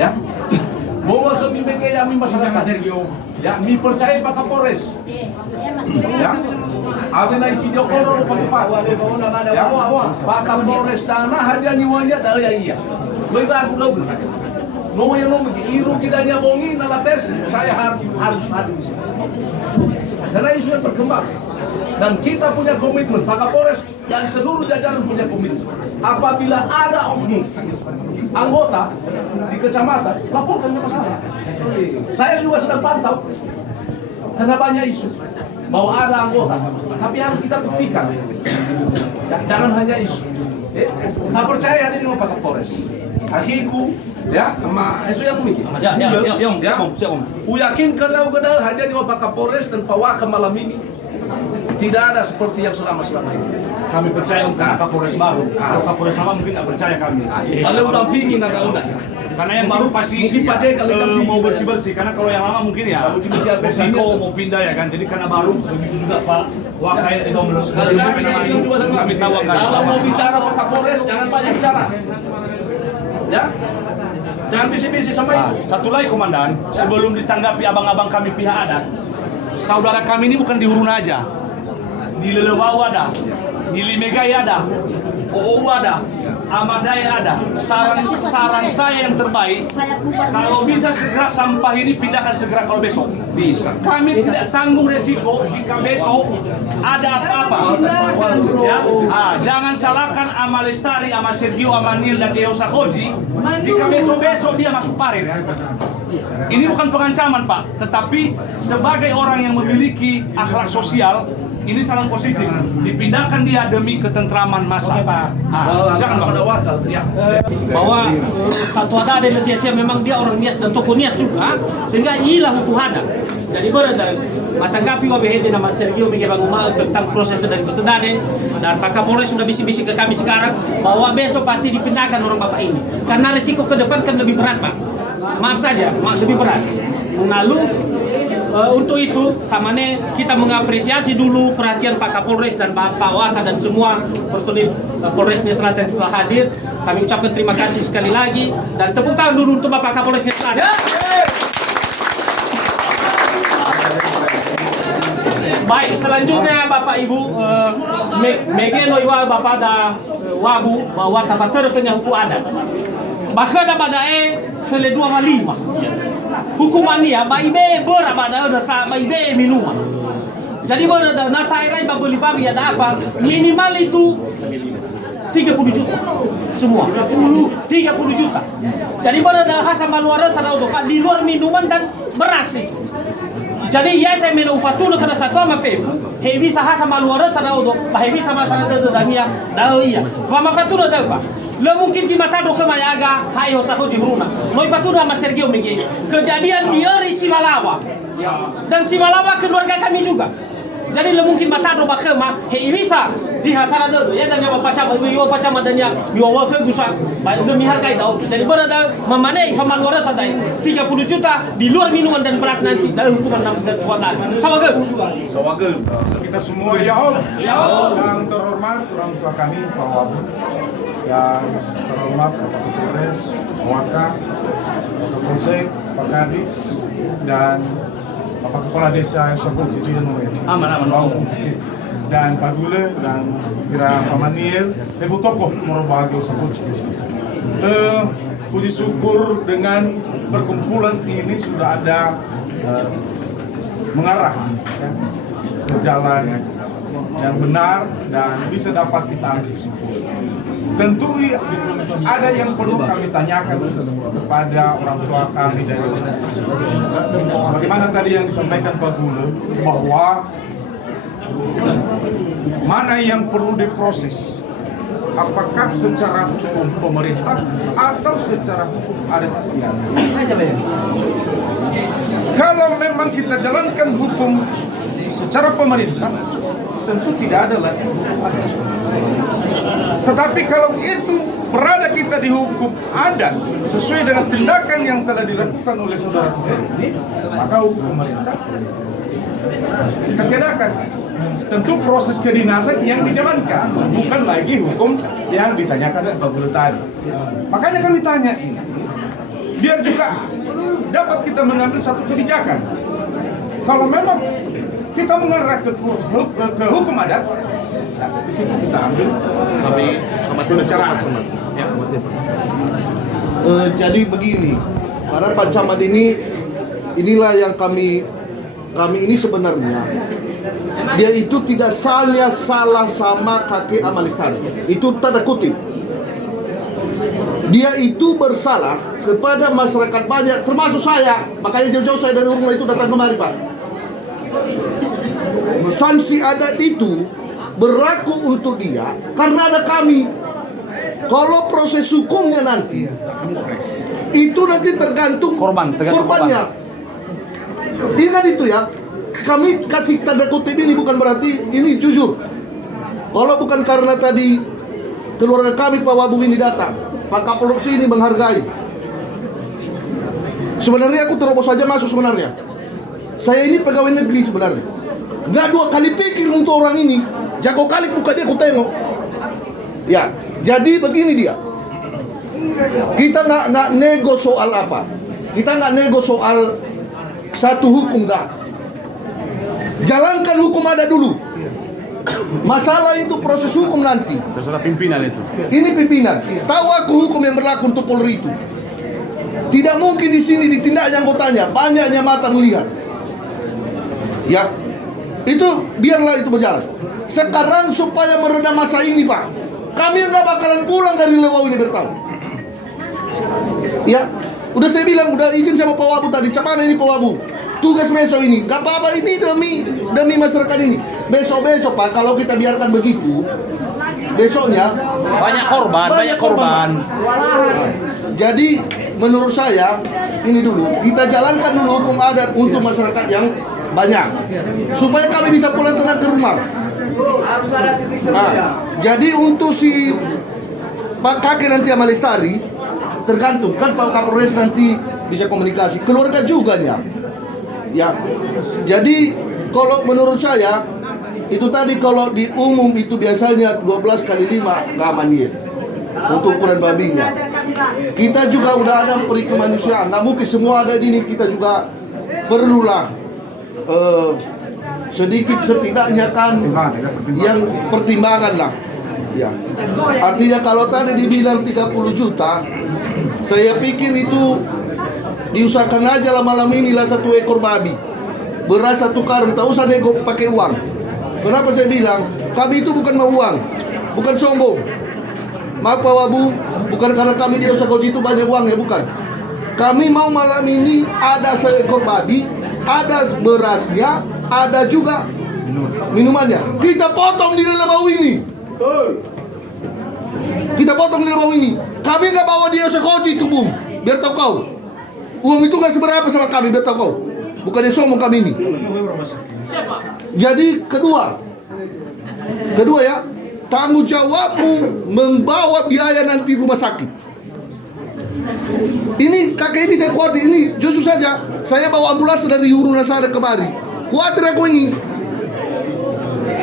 Ya, bahwa kami mengayomi masyarakat. Ya, mi percaya Pak Kapolres. Ya, ada na video call Pak. Ya, Pak Kapolres dana hanya niwanya dari iya. Beragu lagu. No yang no iru kita dia bongi nalates saya harus hadir di sini. Karena isu yang berkembang. Dan kita punya komitmen, Pak Kapolres dan seluruh jajaran punya komitmen. Apabila ada oknum anggota di kecamatan, laporkan ke saya. Saya juga sedang pantau. Karena banyak isu bahwa ada anggota, tapi harus kita buktikan. Ya, jangan hanya isu. Tak percaya ini Pak Kapolres. Hakiku, ya, sama isu yang mikir. Ya, yakin kalau hanya di Pak Kapolres dan Pak Waka malam ini. Tidak ada seperti yang selama ini. Kami percaya untuk Kapolres baru. Kalau Kapolres lama mungkin tidak percaya kami. Kalau udah pingin agak udah. Karena yang baru pasti mungkin Pak Jek kalau mau bersih-bersih. Karena kalau yang lama mungkin ya resiko mau pindah ya kan. Jadi karena baru begitu juga Pak Wakil itu kami tahu kan. Kalau mau bicara Pak Kapolres jangan banyak bicara. Ya. Jangan bisi-bisi sama itu. Satu lagi komandan, sebelum ditanggapi abang-abang kami pihak adat, saudara kami ini bukan di Hurun aja. Di Lelewau ada, di Limegai ada, OO ada, Amadaya ada. Saran saya yang terbaik, kalau bisa segera sampah ini pindahkan segera kalau besok. Bisa. Kami tidak tanggung resiko jika besok ada apa-apa. Ya, jangan salahkan Ama Lestari, Ama Sergio, Ama Nil dan Eo Sakoji. Jika besok dia masuk parit. Ini bukan pengancaman Pak, tetapi sebagai orang yang memiliki akhlak sosial. Ini saran positif, dipindahkan dia demi ketentraman massa. Jangan Pak. Ya. Bahwa satu ada sia-sia memang dia orang Nias dan tokoh Nias juga, sehingga hilang hukum ada. Jadi berada matanggapi wabahede nama Sergio Miguel Bangumal tentang proses dari Kostadade dan Pak Kapolres sudah bisik-bisik ke kami sekarang bahwa besok pasti dipindahkan orang bapak ini karena risiko ke depan kan lebih berat Pak. Maaf saja, lebih berat. Lalu untuk itu, tamane kita mengapresiasi dulu perhatian Pak Kapolres dan Pak Waka dan semua personil Polres Nia Selatan yang setelah hadir. Kami ucapkan terima kasih sekali lagi dan tepuk tangan dulu untuk Bapak Kapolres Nia Selatan. Baik, selanjutnya Bapak Ibu Megeno Iwa Bapak da Wabu bahwa tapater kenya hukum adat. Bahkan ada badae fele 2 hukumannya maibe bora badae udah sa maibe minuman. Jadi berada natairai babeli babi ada apa? Minimal itu 30 juta. Semua 30 juta. Jadi berada hasa maluara taruh di luar minuman dan beras. Jadi ya saya minum fatuna kada satu ama fefu, he bisa hasa maluara taruh he bisa masalah dania, dah iya. Mama fatuna dah Pak. Lo mungkin di mata do kemayaga, hai hosako juruna. Noi fatuna sama Sergio Miguel. Kejadian di Eri Simalawa. Dan Simalawa keluarga kami juga. Jadi lo mungkin mata do bakema, he bisa di hasara do ya dan yang pacama dan yang biwa ke gusa. Baik demi harga itu. Jadi berada memane pemaluara tadi 30 juta di luar minuman dan beras nanti dari hukuman 6 tahun. Sawagen. Sawagen. Kita semua ya Om. Yang terhormat orang tua kami Pak Wabu. Yang terhormat Bapak Kapolres, Waka, Bapak Polsek, Pak Kadis dan Bapak Kepala Desa Sokol Cicu yang Aman. Dan Pak Gule dan Kira Pamanil, Ibu Tokoh Morobahagia Sokol Cicu. Puji syukur dengan perkumpulan ini sudah ada mengarah ke jalan yang benar dan bisa dapat kita ambil kesimpulan. Tentu ada yang perlu kami tanyakan kepada orang tua kami dari sebagaimana tadi yang disampaikan Pak Gule bahwa mana yang perlu diproses, apakah secara hukum pemerintah atau secara hukum adat istiadat. Kalau memang kita jalankan hukum secara pemerintah, tentu tidak ada lagi hukum adat. Tetapi kalau itu berada kita di hukum adat sesuai dengan tindakan yang telah dilakukan oleh saudara kita ini, maka hukum pemerintah kita tiadakan. Tentu proses kedinasan yang dijalankan, bukan lagi hukum yang ditanyakan Pak Guru tadi. Makanya kami tanya ini, biar juga dapat kita mengambil satu kebijakan. Kalau memang kita mengarah ke hukum adat, nah, di situ kita ambil pembicaraan. Ya. Jadi begini, para Pak Camat inilah yang kami ini sebenarnya dia itu tidak hanya salah sama kakek Amal Lestari, itu tanda kutip. Dia itu bersalah kepada masyarakat banyak, termasuk saya. Makanya jauh-jauh saya dari rumah itu datang kemari, Pak. Sanksi adat itu berlaku untuk dia karena ada kami. Kalau proses hukumnya nanti itu nanti tergantung korbannya. Ingat itu ya. Kami kasih tanda kutip ini bukan berarti ini jujur. Kalau bukan karena tadi keluarga kami Pak Wabu ini datang, Pak Kapolres ini menghargai. Sebenarnya aku terobos saja masuk sebenarnya. Saya ini pegawai negeri sebenarnya. Nggak dua kali pikir untuk orang ini. Jago kali buka dia, aku tengok. Ya, jadi begini dia. Kita nggak nego soal apa. Kita nggak nego soal satu hukum, nggak. Jalankan hukum ada dulu. Masalah itu proses hukum nanti. Terserah pimpinan itu. Ini pimpinan. Tahu aku hukum yang berlaku untuk Polri itu. Tidak mungkin di sini ditindaknya anggotanya, banyaknya mata melihat. Ya, itu biarlah itu berjalan. Sekarang supaya meredam masa ini, Pak, kami nggak bakalan pulang dari Lewau ini bertahun. Ya, udah saya bilang, udah izin sama Pak Wabu tadi. Cuman ini Pak Wabu, tugas besok ini, gak apa-apa, ini demi masyarakat ini. Besok Pak, kalau kita biarkan begitu, besoknya Banyak korban. Jadi menurut saya ini dulu kita jalankan dulu hukum adat untuk masyarakat yang banyak, supaya kami bisa pulang tenang ke rumah. Jadi untuk si Pak kakek nanti Amal Lestari tergantung kan Pak Kapolres nanti bisa komunikasi, keluarga juga ya. Jadi kalau menurut saya itu tadi kalau di umum itu biasanya 12 kali 5 keamanian untuk ukuran babinya. Kita juga udah ada peri kemanusiaan, nggak mungkin semua ada di ini, kita juga perlulah sedikit setidaknya kan yang pertimbangan lah. Ya. Artinya kalau tadi dibilang 30 juta, saya pikir itu diusahakan aja lah malam inilah 1 ekor babi, beras 1 karung, tak usah nego pakai uang. Kenapa saya bilang kami itu bukan mau uang, bukan sombong. Maaf Pak Wabu, bukan karena kami di usaha Koji itu banyak uang ya, bukan. Kami mau malam ini ada 1 ekor babi, ada berasnya, ada juga minumannya. Kita potong di dalam bau ini. Kita potong di dalam bau ini. Kami nggak bawa dia usaha Koji itu, Bung. Biar tahu kau. Uang itu nggak seberapa sama kami, biar tahu kau. Bukannya sombong kami ini. Jadi kedua ya, tanggung jawabmu membawa biaya nanti rumah sakit. Ini kakek ini saya khawatir, ini jujur saja, saya bawa ambulans dari Huru Nasada kemari. Khawatir aku ini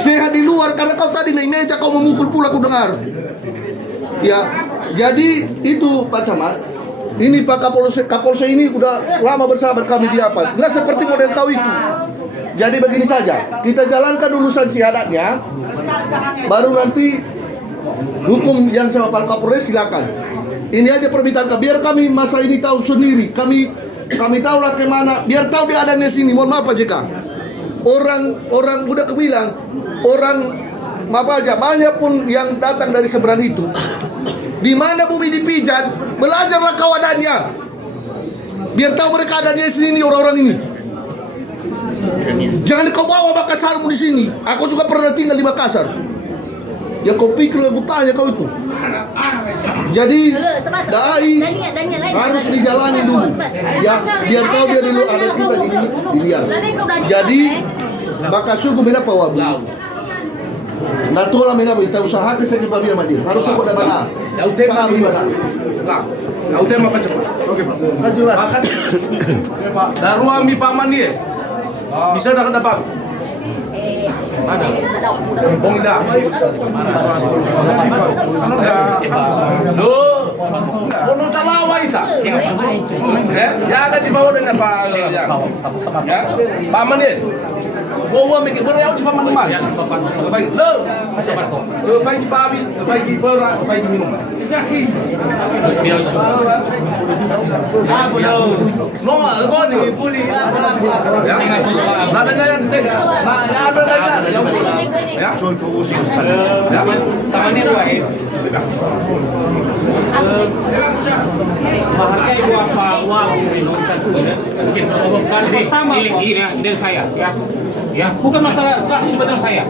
sehat di luar karena kau tadi naik meja kau memukul pula aku dengar. Ya, jadi itu Pak Camat. Ini Pak Kapolsek ini udah lama bersahabat kami di apa? Nggak seperti model kau itu. Jadi begini saja, kita jalankan dulu sanksi adatnya, baru nanti hukum yang sama Pak Kapolres silakan. Ini aja permintaan kami, biar kami masa ini tahu sendiri, kami tahu lah kemana, biar tahu dia adanya sini. Mohon maaf Pak JK, orang udah kebilang, orang maaf aja, banyak pun yang datang dari seberang itu. Di mana bumi dipijat, belajarlah kau adanya, biar tahu mereka adanya sini orang-orang ini. Jangan kau bawa Makassarmu di sini. Aku juga pernah tinggal di Makassar. Yang kau pikir aku tanya kau itu. Jadi dai harus dijalani dulu. Ya, biar tahu dia dulu ada kita di dia. Jadi Makasugu mina Pak Wabu. Natulah mina kita usahakan sekali babi sama dia. Harus aku dapat lah. Kami mana? Kau tema apa cepat? Oke Pak. Kan jelas. Pak. Daruami paman dia. Bisa dah dapat. Bong dah. Lo Ono talawa ita. Ya ga di bawa na pa ya. Ya. Ba manin. Bawa mi bere au fa man man. Vai lo. Vai di babi, vai di bora, vai di minum. Isaki. No, go ni puli. Ya. Nada yang tega. Na ya ada ya. Ya. Ya. Tamani buat. Menghargai Wabu satu Ini dari saya, ya. Ya, bukan masalah ini betul saya.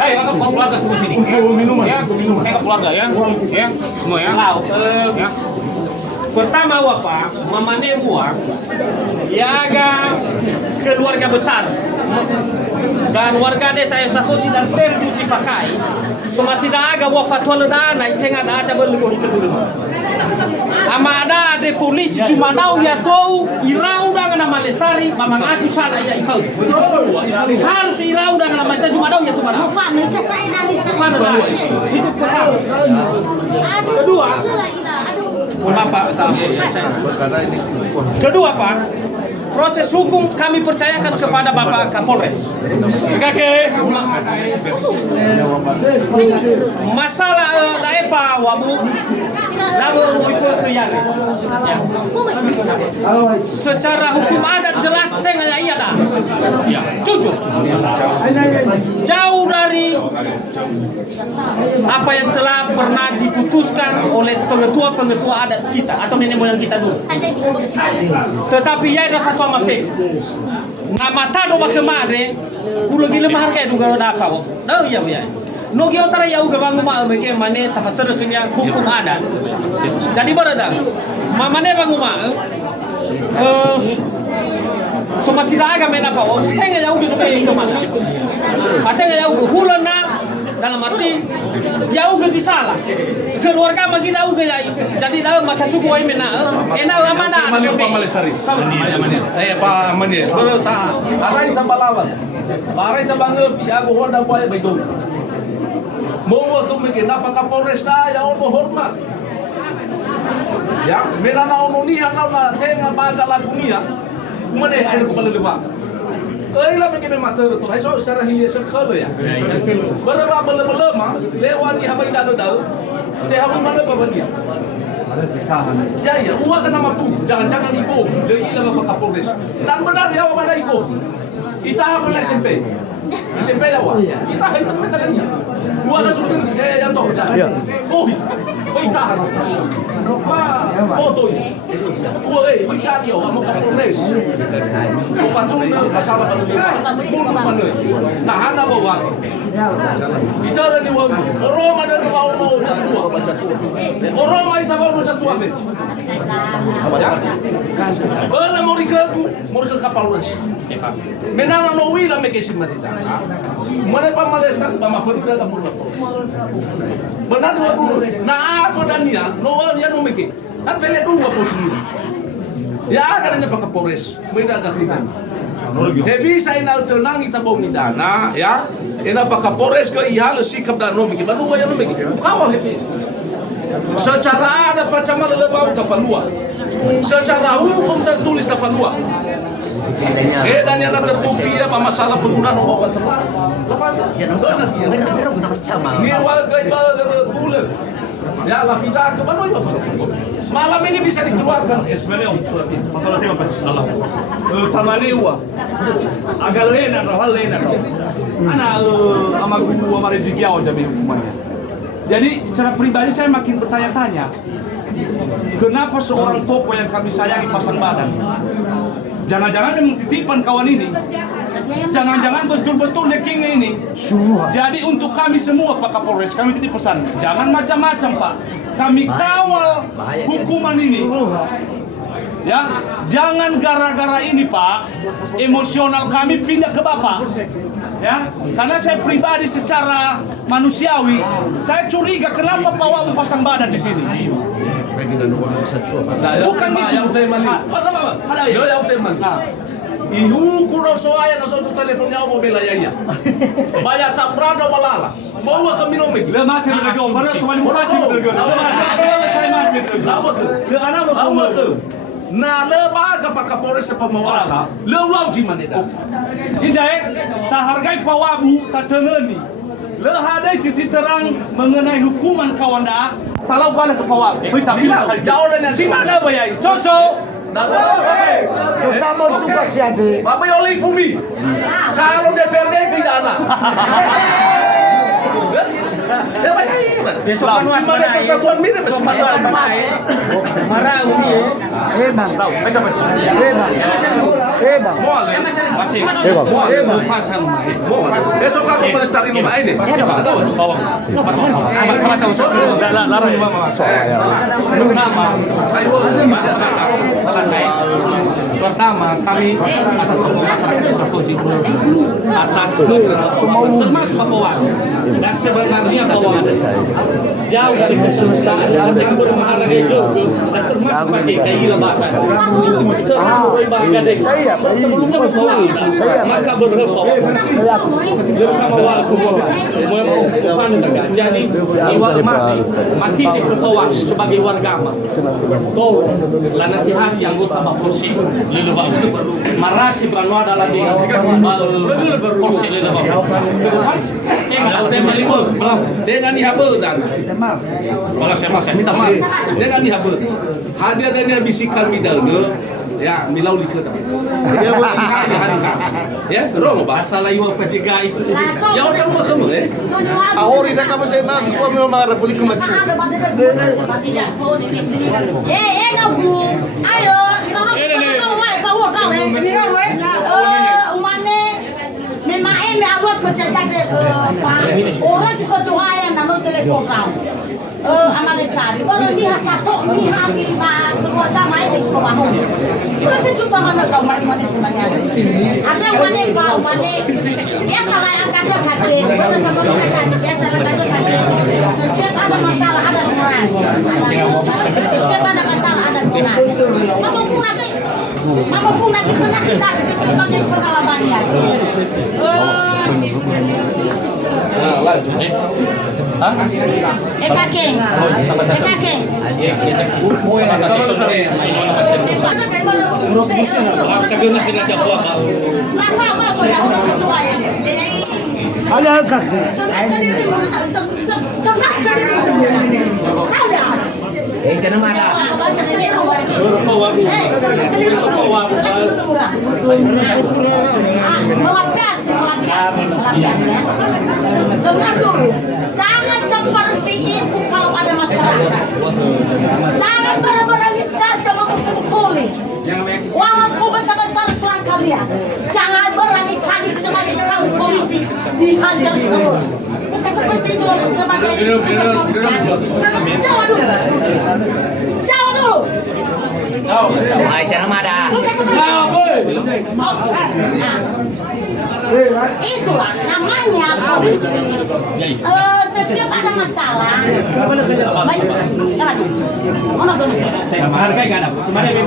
Hei, kakak keluarga semua sini. Untuk minuman, Ya, untuk minuman. saya ke keluarga ya. Ya, semua ya. Lau, Ya. pertama wapa mamane buah ya agak keluarga besar dan warga desa yang sakoti dan perlu dipakai semasa aga wafat walada na itenga da aja belum itu dulu ama ada definisi cuma dau ya tau irau dengan nama lestari mamang aku salah ya ifau harus irau dengan nama lestari cuma dau ya tu mana itu pertama kedua Bapak, kedua Pak, proses hukum kami percayakan kepada Bapak Kapolres. Masalah daepa wabu, lalu itu kejari. Secara hukum adat jelas tengah iya dah. Jujur. Jauh dari apa yang telah pernah diputuskan oleh pengetua adat kita atau nenek moyang kita dulu. Tetapi ya ada satu ama fake. Nama tado bakemade, ulo gile maharga duga roda apa? Dah iya iya. Nogi otara ya uga bangu ma meke mane tafatar kenya hukum adat. Jadi berada. Mamane bangu ma so masih raga mena pa o tenga ya uga sobe kemana. Tenga ya uga hulana dalam arti ya uga disalah. Keluarga magina uga ya. Jadi dalam maka suku ai mena ena ramana Mani pa malestari. Mani. Pa mani. Bro ta. Arai tambalawan. Arai tambangel ya go honda pa ba itu. Mau tu mungkin apa Kapolres dah ya ono hormat. Ya, mena na ono ni hana na tenga baga la dunia. Kumane air ko balelewa. Lah mungkin mater tu. Hai so secara hilia sekalo ya. Berapa bele ma lewani habai dah dah. Teh habai mana pa dia. Ya ya, uang kena mampu. Jangan-jangan iko. Deui lah Bapak Kapolres. Dan benar ya mana iko. Kita apa SMP? SMP ya wa. Kita hendak mendagannya. Gua kan supir yang tahu. Oh, tahan. Foto ini. Woi, kan yo, kamu Kapolres. Patrulnya masalah patrulnya. Mundur mana? Nah, anda bawa. Kita ada di orang ada di bawah catua. Orang lain tak bawa catua. Bela mau ke Kapolres. Menana no wila mekesin mati. Mana pamalestan pamafurida da mula. Benar dua dulu. Nah, apa dania? No ya no meke. Kan vele dua posisi. Ya karena Pak Kapolres, beda kasihkan. Bisa ina tenang kita bawa dana, ya. Ina Pak Kapolres ke ihal sikap dan no meke. Baru ya no meke. Kawal hepi. Secara ada pacama lebau kafalua. Secara hukum tertulis kafalua. Dan yang terbukti apa masalah penggunaan obat terlarang. Lepas ini warga bulan. Ya lafida ke mana ya? Malam ini bisa dikeluarkan SPLO. Masalah tema Allah. Tamalewa. Agak lena hal lena. Ana ama gua ama rezeki awak jamin rumahnya. Jadi secara pribadi saya makin bertanya-tanya. Kenapa seorang tokoh yang kami sayangi pasang badan? Jangan-jangan memang titipan kawan ini. Jangan-jangan betul-betul dekingnya ini. Jadi untuk kami semua Pak Kapolres, kami titip pesan. Jangan macam-macam Pak. Kami kawal hukuman ini. Ya, jangan gara-gara ini Pak, emosional kami pindah ke Bapak. Ya, karena saya pribadi secara manusiawi, saya curiga kenapa Pak Wabu pasang badan di sini. Bukan yang teman. Ada yang teman. Ihu kuno soaya na soto teleponnya o bela yaya. Baya tabrado walala. Mau ka minome. Le mati na go, bara to mani mati na go. Saya mati na go. Lama ke? Le ana mo Lama so. ke? Na le ba ka pa Kapolres sa pamawala. Le ulau di maneda. Ijai, tak hargai pawabu, tak tengeni. Le hadai titik terang mengenai hukuman kawan dah. Talau balik ke pawabu. Kita bilang. Jauh dan yang Si mana bayai? Cocok. Terutama tugas ya, Dek. Bapak oleh Fumi. Calon DPRD pidana. Besok kan was Mana persatuan mina persatuan. Marah umi. Bang. Macam macam. Bang. Mati. Bang. Pasang mai. Besok aku melestari rumah ini. Larang mama. Pertama, kami atas nama masyarakat Sakoji atas termasuk Papua dan sebenarnya bahwa jauh dari kesusahan dan bermaharga juga dan termasuk pasti kayak bahasa sebelumnya Papua maka berhubung bersama waktu melakukan jadi mati di Papua sebagai warga kau lah nasihati anggota Baposi lelebak marasi beranwa dalam di Baposi lelebak Dengan dihabel dan kalau saya masih minta maaf dengan dihabel hadir dan dia bisikan midalnya ya milau di kita ya terus bahasa lain apa juga itu ya orang mau kamu Ahori na kamu saya bang, kau memang marah boleh kemacu. Nabu, ayo, orang juga cuaya nano telepon kau. Amalestari, baru dia satu ni hari pak keluarga main untuk bangun. Kita pencuta mana kau main mana sebenarnya? Ada mana pak mana? Ya salah yang kada kade, mana faktor kade, ya salah kade kade. Setiap ada masalah ada guna. Setiap ada masalah ada guna. Mama guna kita sebagai pengalamannya. Kakek. Ada kakek. Jangan marah. Melepaskan ya. Dengar dulu. Jangan seperti itu kalau ada masyarakat. Jangan berani saja memukul-mukuli. Walaupun besar-besar suara kalian. Jangan berani kali sebagai kamu polisi dihajar terus. Bukan seperti itu sebagai tugas manusia. Jawab dulu. Jawab dulu. Jangan marah. Bukan seperti itu. Itulah namanya polisi. Setiap ada masalah. Baik, salah. Mana tuh? hargai kan? Cuma dia